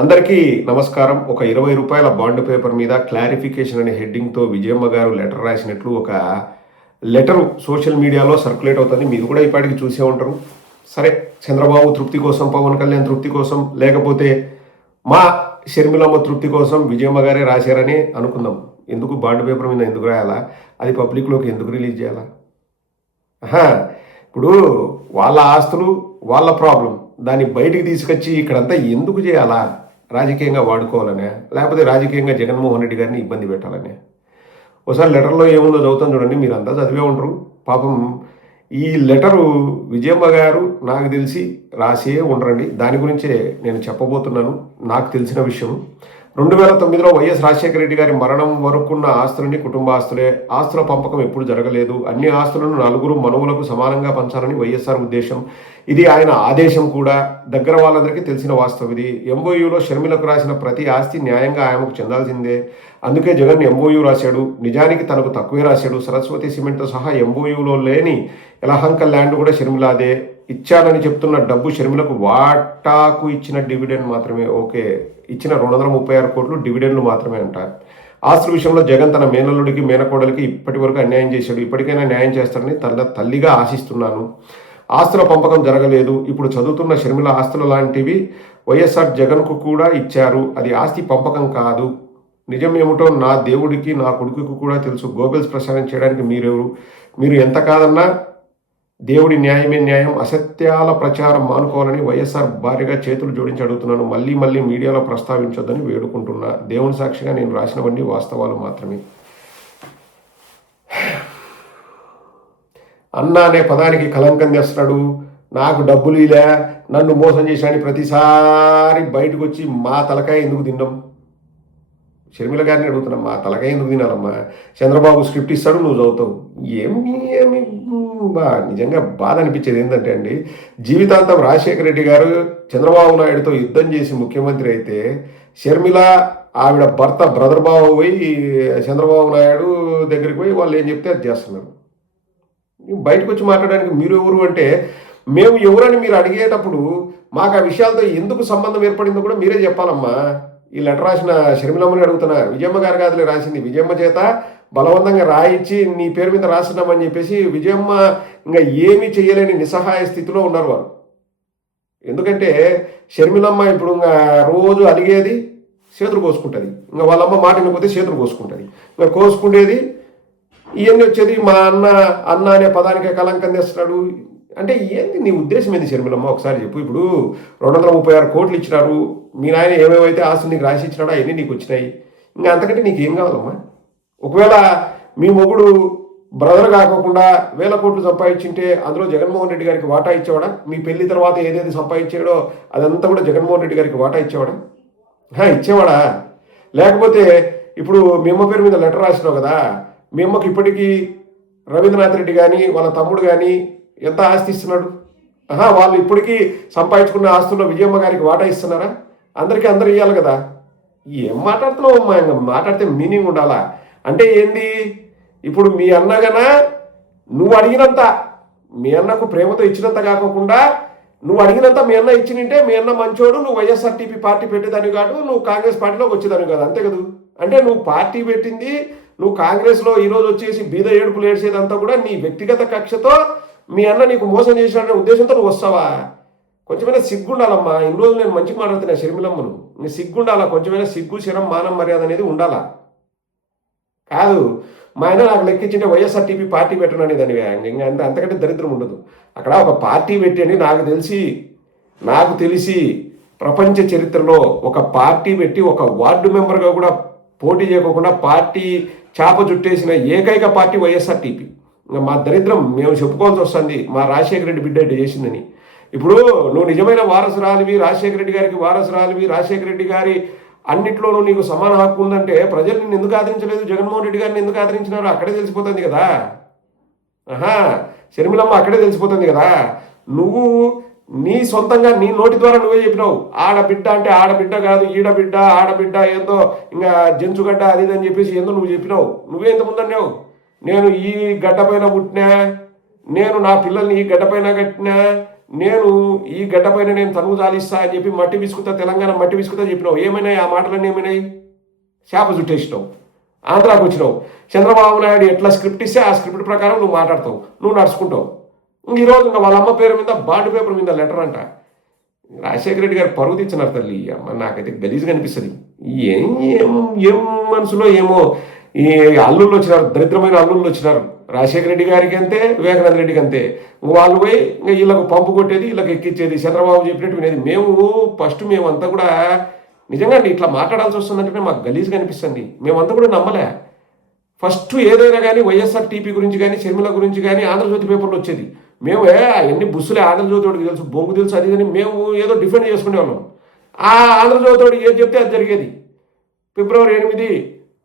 అందరికీ నమస్కారం. ఒక ₹20 బాండ్ పేపర్ మీద క్లారిఫికేషన్ అనే హెడ్డింగ్‌తో విజయమ్మ గారు లెటర్ రాసినట్లు ఒక లెటరు సోషల్ మీడియాలో సర్క్యులేట్ అవుతుంది. మీరు కూడా ఇప్పటికి చూసే ఉంటారు. సరే, చంద్రబాబు తృప్తి కోసం, పవన్ కళ్యాణ్ తృప్తి కోసం, లేకపోతే మా షర్మిలమ్మ తృప్తి కోసం విజయమ్మ గారే రాశారని అనుకుందాం. ఎందుకు బాండ్ పేపర్ మీద ఎందుకు రాయాలా? అది పబ్లిక్‌లోకి ఎందుకు రిలీజ్ చేయాలా? ఆహా! ఇప్పుడు వాళ్ళ ఆస్తులు, వాళ్ళ ప్రాబ్లమ్. దాన్ని బయటికి తీసుకొచ్చి ఇక్కడంతా ఎందుకు చేయాలా? రాజకీయంగా వాడుకోవాలనే? లేకపోతే రాజకీయంగా జగన్మోహన్ రెడ్డి గారిని ఇబ్బంది పెట్టాలనే? ఒకసారి లెటర్‌లో ఏముందో చదువుతాను చూడండి. మీరంతా చదివే ఉంటారు. పాపం ఈ లెటరు విజయమ్మ గారు నాకు తెలిసి రాసే ఉండరండి. దాని గురించే నేను చెప్పబోతున్నాను. నాకు తెలిసిన విషయం. 2009లో వైఎస్ రాజశేఖర రెడ్డి గారి మరణం వరకున్న ఆస్తులన్నీ కుటుంబ ఆస్తులే. ఆస్తుల పంపకం ఎప్పుడు జరగలేదు. అన్ని ఆస్తులను నలుగురు మనువులకు సమానంగా పంచాలని వైఎస్ఆర్ ఉద్దేశం. ఇది ఆయన ఆదేశం కూడా. దగ్గర వాళ్ళందరికీ తెలిసిన వాస్తవం ఇది. ఎంఓయూలో షర్మిలకు రాసిన ప్రతి ఆస్తి న్యాయంగా ఆమెకు చెందాల్సిందే. అందుకే జగన్ ఎంఓయూ రాశాడు. నిజానికి తనకు తక్కువే రాశాడు. సరస్వతి సిమెంట్తో సహా ఎంఓయూలో లేని యలహంక ల్యాండ్ కూడా షర్మిలాదే. ఇచ్చానని చెప్తున్న డబ్బు షర్మిలకు వాటాకు ఇచ్చిన డివిడెండ్ మాత్రమే. ఓకే, ఇచ్చిన 236 కోట్లు డివిడెండ్లు మాత్రమే అంట. ఆస్తుల విషయంలో జగన్ తన మేనల్లుడికి, మేనకోడలికి ఇప్పటి వరకు అన్యాయం చేశాడు. ఇప్పటికైనా న్యాయం చేస్తాడని తల్లిగా ఆశిస్తున్నాను. ఆస్తుల పంపకం జరగలేదు. ఇప్పుడు చదువుతున్న షర్మిల ఆస్తుల లాంటివి వైఎస్ఆర్ జగన్కు కూడా ఇచ్చారు. అది ఆస్తి పంపకం కాదు. నిజం ఏమిటో నా దేవుడికి, నా కొడుకుకు కూడా తెలుసు. గోబెల్స్ ప్రచారం చేయడానికి మీరెవరు? మీరు ఎంత కాదన్నా దేవుడి న్యాయమే న్యాయం. అసత్యాల ప్రచారం మానుకోవాలని వైఎస్ఆర్ భారీగా చేతులు జోడించి అడుగుతున్నాను. మళ్ళీ మళ్ళీ మీడియాలో ప్రస్తావించొద్దని వేడుకుంటున్నా. దేవుని సాక్షిగా నేను రాసినవన్నీ వాస్తవాలు మాత్రమే. అన్న అనే పదానికి కలంకం తెస్తున్నాడు. నాకు డబ్బులు ఇలా, నన్ను మోసం చేశాడని ప్రతిసారి బయటకు వచ్చి మా తలకాయ ఎందుకు తినడం? షర్మిల గారిని అడుగుతున్నాం, మా తలకాయ ఎందుకు తినాలమ్మా? చంద్రబాబు స్క్రిప్ట్ ఇస్తాడు, నువ్వు చదువుతావు. ఏమి నిజంగా బాధ అనిపించేది ఏంటంటే అండి, జీవితాంతం రాజశేఖర రెడ్డి గారు చంద్రబాబు నాయుడుతో యుద్ధం చేసి ముఖ్యమంత్రి అయితే, షర్మిల ఆవిడ భర్త బ్రదర్ బాబు పోయి చంద్రబాబు నాయుడు దగ్గరికి పోయి వాళ్ళు ఏం చెప్తే అది చేస్తున్నారు. బయటకు వచ్చి మాట్లాడడానికి మీరు ఎవరు అంటే, మేము ఎవరని మీరు అడిగేటప్పుడు మాకు ఆ విషయాలతో ఎందుకు సంబంధం ఏర్పడిందో కూడా మీరే చెప్పాలమ్మా. ఈ లెటర్ రాసిన షర్మిలమ్మని అడుగుతున్నా. విజయమ్మ గారు కాదులే రాసింది. విజయమ్మ చేత బలవంతంగా రాయించి నీ పేరు మీద రాస్తున్నామని చెప్పేసి విజయమ్మ ఇంకా ఏమీ చేయలేని నిస్సహాయ స్థితిలో ఉన్నారు వారు. ఎందుకంటే షర్మిలమ్మ ఇప్పుడు ఇంకా రోజు అలిగేది చేతులు కోసుకుంటుంది. ఇంకా వాళ్ళమ్మ మాట వినకపోతే చేతులు కోసుకుంటుంది. ఇంకా కోసుకునేది ఇవన్నీ వచ్చేది మా అన్న అనే పదానికే కలంకం తెస్తున్నాడు. అంటే ఏంది నీ ఉద్దేశం ఏంది షర్మిలమ్మ? ఒకసారి చెప్పు. ఇప్పుడు 236 కోట్లు ఇచ్చినారు. మీ నాయన ఏమేమైతే ఆస్తులు నీకు రాసి ఇచ్చినాడో అవన్నీ నీకు వచ్చినాయి. ఇంకా అంతకంటే నీకు ఏం కావాలమ్మా? ఒకవేళ మీ మొగుడు బ్రదర్ కాకోకుండా 1000 కోట్లు సంపాదించింటే అందులో జగన్మోహన్ రెడ్డి గారికి వాటా ఇచ్చేవాడా? మీ పెళ్లి తర్వాత ఏదైతే సంపాదించాడో అదంతా కూడా జగన్మోహన్ రెడ్డి గారికి వాటా ఇచ్చేవాడా? ఇచ్చేవాడా? లేకపోతే ఇప్పుడు మీ అమ్మ పేరు మీద లెటర్ రాసినావు కదా, మీ అమ్మకి ఇప్పటికీ రవీంద్రనాథ్ రెడ్డి కానీ వాళ్ళ తమ్ముడు కానీ ఎంత ఆస్తి ఇస్తున్నాడు? వాళ్ళు ఇప్పటికీ సంపాదించుకున్న ఆస్తుల్లో విజయమ్మ గారికి వాటా ఇస్తున్నారా? అందరికీ అందరు ఇవ్వాలి కదా. ఏం మాట్లాడుతున్నావు? మాట్లాడితే మీనింగ్ ఉండాలా? అంటే ఏంది? ఇప్పుడు మీ అన్నగన నువ్వు అడిగినంత, మీ అన్నకు ప్రేమతో ఇచ్చినంత కాకుండా నువ్వు అడిగినంత మీ అన్న ఇచ్చినంటే మీ అన్న మంచోడు, నువ్వు వైఎస్ఆర్టీపీ పార్టీ పెట్టేదాన్ని కాదు, నువ్వు కాంగ్రెస్ పార్టీలోకి వచ్చేదాన్ని కాదు. అంతే కదా? అంటే నువ్వు పార్టీ పెట్టింది, నువ్వు కాంగ్రెస్లో ఈరోజు వచ్చేసి బీద ఏడుపులు ఏడ్చేదంతా కూడా నీ వ్యక్తిగత కక్షతో మీ అన్న నీకు మోసం చేసిననే ఉద్దేశంతో నువ్వు వస్తావా? కొంచెమైనా సిగ్గుండాలమ్మా. ఇన్ని రోజులు నేను మంచిగా మాట్లాడుతున్నా షర్మిలమ్మను. నీ సిగ్గుండాలా? కొంచెమైనా సిగ్గు, శరం, మానం, మర్యాద అనేది ఉండాలా? కాదు, మా ఆయన నాకు లెక్కించింటే వైఎస్ఆర్టీపీ పార్టీ పెట్టను అనేది అని ఇంకా అంతకంటే దరిద్రం ఉండదు. అక్కడ ఒక పార్టీ పెట్టి అని నాకు తెలిసి ప్రపంచ చరిత్రలో ఒక పార్టీ పెట్టి ఒక వార్డు మెంబర్గా కూడా పోటీ చేయకుండా పార్టీ చాప చుట్టేసిన ఏకైక పార్టీ వైఎస్ఆర్టీపీ. ఇంకా మా దరిద్రం మేము చెప్పుకోవాల్సి వస్తుంది, మా రాజశేఖర రెడ్డి బిడ్డ ఇట్లా చేసిందని. ఇప్పుడు నువ్వు నిజమైన వారసురాలివి, రాజశేఖర రెడ్డి గారికి వారసురాలివి, రాజశేఖర రెడ్డి గారి అన్నిట్లోనూ నీకు సమాన హక్కు ఉందంటే ప్రజలు నిన్ను ఎందుకు ఆదరించలేదు? జగన్మోహన్ రెడ్డి గారిని ఎందుకు ఆదరించినారో అక్కడే తెలిసిపోతుంది కదా. షర్మిలమ్మ అక్కడే తెలిసిపోతుంది కదా. నువ్వు నీ సొంతంగా నీ నోటి ద్వారా నువ్వే చెప్పినావు, ఆడబిడ్డ అంటే ఆడబిడ్డ కాదు, ఈడబిడ్డ, ఆడబిడ్డ ఏందో ఇంకా జంచుగడ్డ అది అని చెప్పేసి ఏందో నువ్వు చెప్పినావు. నువ్వే ఎంతమంది అన్నావు? నేను ఈ గడ్డ పైన పుట్టినా, నేను నా పిల్లల్ని ఈ గడ్డ పైన కట్టినా, నేను ఈ గడ్డపైన నేను తనువు జాలిస్తా అని చెప్పి మట్టి విసుకుతా, తెలంగాణ మట్టి విసుకుతా చెప్పినావు. ఏమైనాయి ఆ మాటలన్నీ? ఏమైనాయి? చేప చుట్టేసినావు, ఆంధ్రాకు వచ్చినావు. చంద్రబాబు నాయుడు ఎట్లా స్క్రిప్ట్ ఇస్తే ఆ స్క్రిప్ట్ ప్రకారం నువ్వు మాట్లాడతావు, నువ్వు నడుచుకుంటావు. ఈరోజు ఇంకా వాళ్ళ అమ్మ పేరు మీద బాండ్ పేపర్ మీద లెటర్ అంట. రాజశేఖర రెడ్డి గారు పరువు తెచ్చినారు తల్లి. అమ్మ నాకైతే గలీజ్గా అనిపిస్తుంది. ఏం ఏం ఏం మనసులో ఏమో ఈ అల్లుళ్ళు వచ్చినారు, దరిద్రమైన అల్లుళ్ళు వచ్చినారు. రాజశేఖర రెడ్డి గారికి అంతే, వివేకానంద రెడ్డికి అంతే. వాళ్ళు పోయి ఇంకా వీళ్ళకు పంపు కొట్టేది, వీళ్ళకి ఎక్కించేది. చంద్రబాబు చెప్పినట్టు వినేది. మేమంతా కూడా నిజంగా ఇట్లా మాట్లాడాల్సి వస్తుందంటే మాకు గలీజ్గా అనిపిస్తుంది. మేమంతా కూడా నమ్మలే. ఫస్ట్ ఏదైనా కానీ వైఎస్ఆర్ టీపీ గురించి కానీ షర్మిల గురించి కానీ ఆంధ్రజ్యోతి పేపర్లో వచ్చేది. మేము అవన్నీ బుస్సులే, ఆంధ్రజ్యోతికి తెలుసు, బొంగు తెలుసు, అది అని మేము ఏదో డిఫెండ్ చేసుకునేవాళ్ళం. ఆ ఆంధ్రజ్యోతిడు ఏది చెప్తే అది జరిగేది. ఫిబ్రవరి 8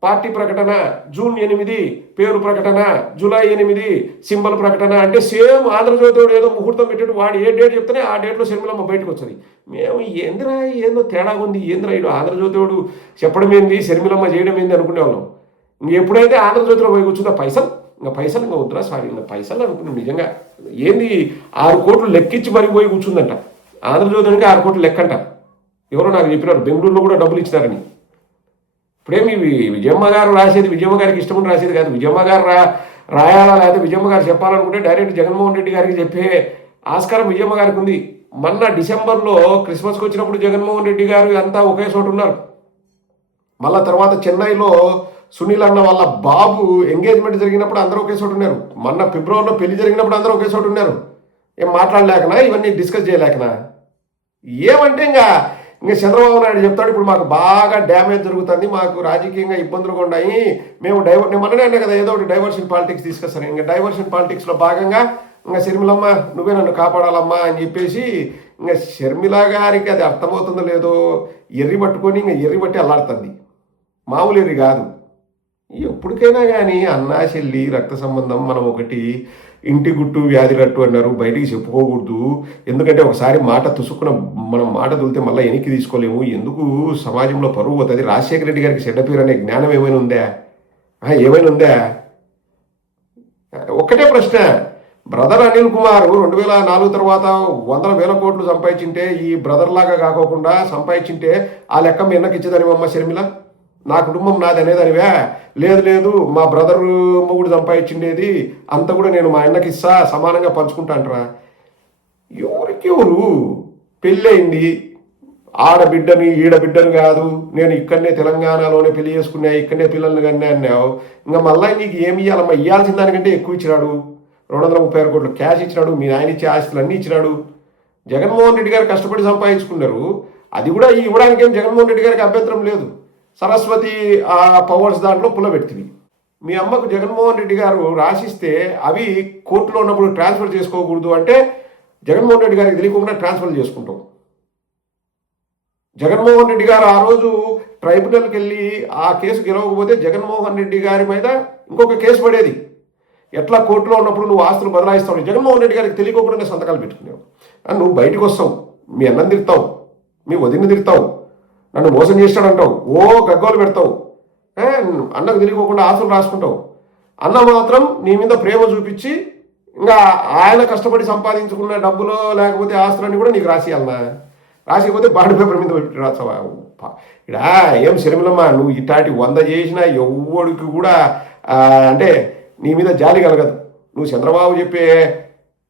పార్టీ ప్రకటన, జూన్ 8 పేరు ప్రకటన, జూలై 8 సింబల్ ప్రకటన. అంటే సేమ్ ఆంధ్రజ్యోతిడు ఏదో ముహూర్తం పెట్టాడు, వాడు ఏ డేట్ చెప్తేనే ఆ డేట్లో షర్మిలమ్మ బయటకు వచ్చేది. మేము ఏందిరా ఏందో తేడా ఉంది, ఏందిరా ఇడు ఆంధ్రజ్యోతిడు చెప్పడం ఏంది, షర్మిలమ్మ చేయడం ఏంది అనుకునేవాళ్ళం. ఎప్పుడైతే ఆంధ్రజ్యోతిలో పోయి కూర్చుందో పైసలు ఇంకా వద్దురా సారీ, ఇంకా పైసలు అనుకున్నాం. నిజంగా ఏంది 6 కోట్లు లెక్కించి మరి పోయి కూర్చుందంట ఆంధ్రజ్యోతికి. 6 కోట్లు లెక్కంట. ఎవరో నాకు చెప్పినారు, బెంగళూరులో కూడా డబ్బులు ఇచ్చినారని. ఇప్పుడేమి విజయమ్మ గారు రాసేది విజయమ్మ గారికి ఇష్టమని రాసేది కాదు. విజయమ్మ గారు రాయాలా లేదా విజయమ్మ గారు చెప్పాలనుకుంటే డైరెక్ట్ జగన్మోహన్ రెడ్డి గారికి చెప్పే ఆస్కారం విజయమ్మ గారికి ఉంది. మొన్న డిసెంబర్లో క్రిస్మస్కి వచ్చినప్పుడు జగన్మోహన్ రెడ్డి గారు అంతా ఒకే చోట ఉన్నారు. మళ్ళా తర్వాత చెన్నైలో సునీల్ అన్న వాళ్ళ బాబు ఎంగేజ్మెంట్ జరిగినప్పుడు అందరూ ఒకే చోటు ఉన్నారు. మొన్న ఫిబ్రవరిలో పెళ్లి జరిగినప్పుడు అందరూ ఒకే చోటు ఉన్నారు. ఏం మాట్లాడలేకనా, ఇవన్నీ డిస్కస్ చేయలేకనా? ఏమంటే ఇంకా చంద్రబాబు నాయుడు చెప్తాడు, ఇప్పుడు మాకు బాగా డ్యామేజ్ జరుగుతుంది, మాకు రాజకీయంగా ఇబ్బందులు ఉన్నాయి, మేము నేను మొన్ననే అన్నా కదా ఏదో ఒకటి డైవర్షన్ పాలిటిక్స్ తీసుకొస్తాను. ఇంకా డైవర్షన్ పాలిటిక్స్లో భాగంగా ఇంకా షర్మిలమ్మ నువ్వే నన్ను కాపాడాలమ్మా అని చెప్పేసి ఇంకా షర్మిల గారికి అది అర్థమవుతుందో లేదో ఎర్రి పట్టుకొని ఇంకా ఎర్రి పట్టి అల్లాడుతుంది. మామూలు ఎర్రి కాదు. ఎప్పటికైనా కానీ అన్నా చెల్లి రక్త సంబంధం మనం ఒకటి, ఇంటి గుట్టు వ్యాధి రట్టు అన్నారు, బయటికి చెప్పుకోకూడదు. ఎందుకంటే ఒకసారి మాట తుసుకున్న మనం మాట తులితే మళ్ళీ వెనక్కి తీసుకోలేము. ఎందుకు సమాజంలో పరువు పోతుంది. రాజశేఖర రెడ్డి గారికి చెడ్డ పేరు అనే జ్ఞానం ఏమైనా ఉందా? ఒక్కటే ప్రశ్న. బ్రదర్ అనిల్ కుమార్ 2004 తర్వాత 100,000 కోట్లు సంపాదించింటే ఈ బ్రదర్ లాగా కాకోకుండా సంపాదించింటే ఆ లెక్క మీ అన్నకి ఇచ్చేదానివమ్మ షర్మిల? నా కుటుంబం నాది అనేదానివే? లేదు మా బ్రదర్ మొగుడు సంపాదించిండేది అంత కూడా నేను మా అన్నకి ఇస్తా, సమానంగా పంచుకుంటా అంటారా? ఎవరు పెళ్ళయింది, ఆడబిడ్డని ఈడబిడ్డను కాదు, నేను ఇక్కడనే తెలంగాణలోనే పెళ్లి చేసుకున్నా, ఇక్కడనే పిల్లల్ని కన్నా అన్నావు. ఇంకా మళ్ళీ నీకు ఏమి ఇవ్వాలమ్మా? ఇవ్వాల్సిన దానికంటే ఎక్కువ ఇచ్చినాడు. 236 కోట్లు క్యాష్ ఇచ్చినాడు. మీ ఆయన ఇచ్చే ఆస్తులు అన్నీ ఇచ్చినాడు. జగన్మోహన్ రెడ్డి గారు కష్టపడి సంపాదించుకున్నారు. అది కూడా ఇవ్వడానికి ఏం జగన్మోహన్ రెడ్డి గారికి అభ్యంతరం లేదు. సరస్వతి ఆ పవర్స్ దాంట్లో పుల్లబెడుతుంది. మీ అమ్మకు జగన్మోహన్ రెడ్డి గారు రాసిస్తే అవి కోర్టులో ఉన్నప్పుడు ట్రాన్స్ఫర్ చేసుకోకూడదు అంటే జగన్మోహన్ రెడ్డి గారికి తెలియకుండా ట్రాన్స్ఫర్ చేసుకుంటాం. జగన్మోహన్ రెడ్డి గారు ఆ రోజు ట్రైబ్యునల్కి వెళ్ళి ఆ కేసు గెలవకపోతే జగన్మోహన్ రెడ్డి గారి మీద ఇంకొక కేసు పడేది. ఎట్లా కోర్టులో ఉన్నప్పుడు నువ్వు ఆస్తులు బదలాయిస్తావు, జగన్మోహన్ రెడ్డి గారికి తెలియకుండా సంతకాలు పెట్టుకునేవు. నువ్వు బయటకు వస్తావు, మీ అన్నం తిడతావు, మీ వదిన తిడతావు, నన్ను మోసం చేస్తాడంటావు, గగ్గోలు పెడతావు, అన్నకు తెలియకోకుండా ఆస్తులు రాసుకుంటావు. అన్న మాత్రం నీ మీద ప్రేమ చూపించి ఇంకా ఆయన కష్టపడి సంపాదించుకున్న డబ్బులో లేకపోతే ఆస్తులన్నీ కూడా నీకు రాసియాలన్నా? రాసిపోతే బాండ్ పేపర్ మీద పెట్టి రాసావా? ఇక్కడ ఏం షర్మిలమ్మ, నువ్వు ఇట్లాంటి 100 చేసినా ఎవ్వడికి కూడా అంటే నీ మీద జాలి కలగదు. నువ్వు చంద్రబాబు చెప్పే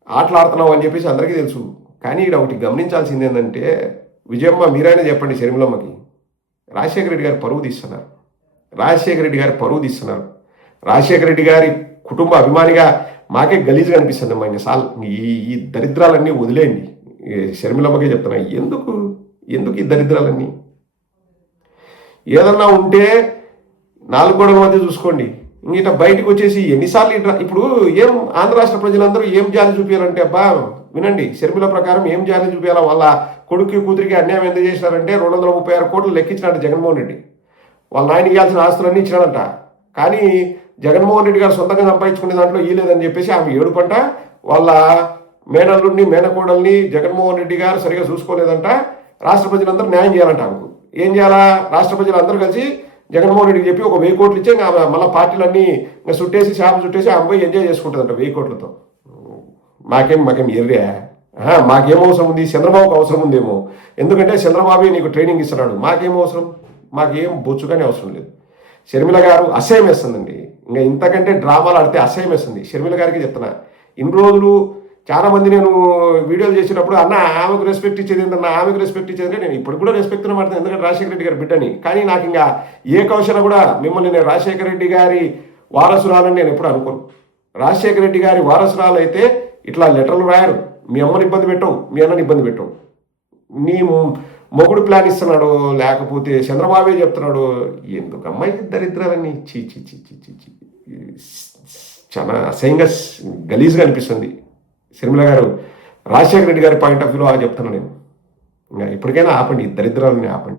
ఆటలాడుతున్నావు అని చెప్పేసి అందరికీ తెలుసు. కానీ ఇక్కడ ఒకటి గమనించాల్సింది ఏంటంటే, విజయమ్మ మీరైనా చెప్పండి, షర్మిలమ్మకి రాజశేఖర రెడ్డి గారు పరువు తీస్తున్నారు. రాజశేఖర రెడ్డి గారి కుటుంబ అభిమానిగా మాకే గలీజ్గా అనిపిస్తుంది అమ్మా. ఇంకా సాల్ ఈ దరిద్రాలన్నీ వదిలేయండి. షర్మిలమ్మకే చెప్తున్నా, ఎందుకు ఈ దరిద్రాలన్నీ? ఏదన్నా ఉంటే 4 గోడల మధ్య చూసుకోండి. ఇంక బయటకు వచ్చేసి ఎన్నిసార్లు ఇప్పుడు ఏం ఆంధ్ర రాష్ట్ర ప్రజలందరూ ఏం జాలి చూపించాలంటే, అబ్బా వినండి, షర్మిల ప్రకారం ఏం జాలి చూపించాలా? వాళ్ళ కొడుకు కూతురికి అన్యాయం ఎందుకు చేసినారంటే 236 కోట్లు లెక్కించినట్టు జగన్మోహన్ రెడ్డి. వాళ్ళ నాయన ఇవ్వాల్సిన ఆస్తులన్నీ ఇచ్చినాడంట. కానీ జగన్మోహన్ రెడ్డి గారు సొంతంగా సంపాదించుకునే దాంట్లో ఇవ్వలేదని చెప్పేసి ఆమె ఏడుపంట. వాళ్ళ మేనల్లుడిని మేనకోడల్ని జగన్మోహన్ రెడ్డి గారు సరిగా చూసుకోలేదంట. రాష్ట్ర ప్రజలందరూ న్యాయం చేయాలంట ఆమెకు. ఏం చేయాలా? రాష్ట్ర ప్రజలందరూ కలిసి జగన్మోహన్ రెడ్డికి చెప్పి ఒక 1000 కోట్లు ఇచ్చి ఇంకా మళ్ళీ పార్టీలన్నీ ఇంకా చేప చుట్టేసి ఆమె పోయి ఎంజాయ్ చేసుకుంటుందంట 1000 కోట్లతో. మాకేం ఎర్రా? మాకేం అవసరం ఉంది, చంద్రబాబుకు అవసరం ఉందేమో, ఎందుకంటే చంద్రబాబే నీకు ట్రైనింగ్ ఇస్తున్నాడు, మాకేం అవసరం, మాకేం బొచ్చుగానే అవసరం లేదు. షర్మిల గారు అసహ్యం వేస్తుందండి. ఇంకా ఇంతకంటే డ్రామాలు ఆడితే అసహ్యం వేస్తుంది. షర్మిల గారికి చెప్తున్నా, ఇన్ని రోజులు చాలా మంది నేను వీడియోలు చేసినప్పుడు అన్న ఆమెకు రెస్పెక్ట్ ఇచ్చేది ఏంటన్నా, ఆమెకు రెస్పెక్ట్ ఇచ్చేది, నేను ఇప్పుడు కూడా రెస్పెక్ట్ మాట్లాడుతాను, ఎందుకంటే రాజశేఖర రెడ్డి గారి బిడ్డని. కానీ నాకు ఇంకా ఏ కౌశల కూడా మిమ్మల్ని నేను రాజశేఖర రెడ్డి గారి వారసురాలని నేను ఎప్పుడు అనుకోను. రాజశేఖర రెడ్డి గారి వారసురాలు అయితే ఇట్లా లెటర్లు రాయరు, మీ అమ్మని ఇబ్బంది పెట్టవు, మీ అన్నని ఇబ్బంది పెట్టవు. నీ మొగుడు ప్లాన్ ఇస్తున్నాడు, లేకపోతే చంద్రబాబే చెప్తున్నాడు. ఎందుకు అమ్మాయికి దరిద్రాలన్నీ చీ చీ చీ చీ చీ చీ, చాలా అసహ్యంగా గలీజ్గా అనిపిస్తుంది. షర్మిల గారు రాజశేఖర రెడ్డి గారి పాయింట్ ఆఫ్ వ్యూలో చెప్తున్నాను నేను. ఇంకా ఇప్పటికైనా ఆపండి, దరిద్రాలని ఆపండి.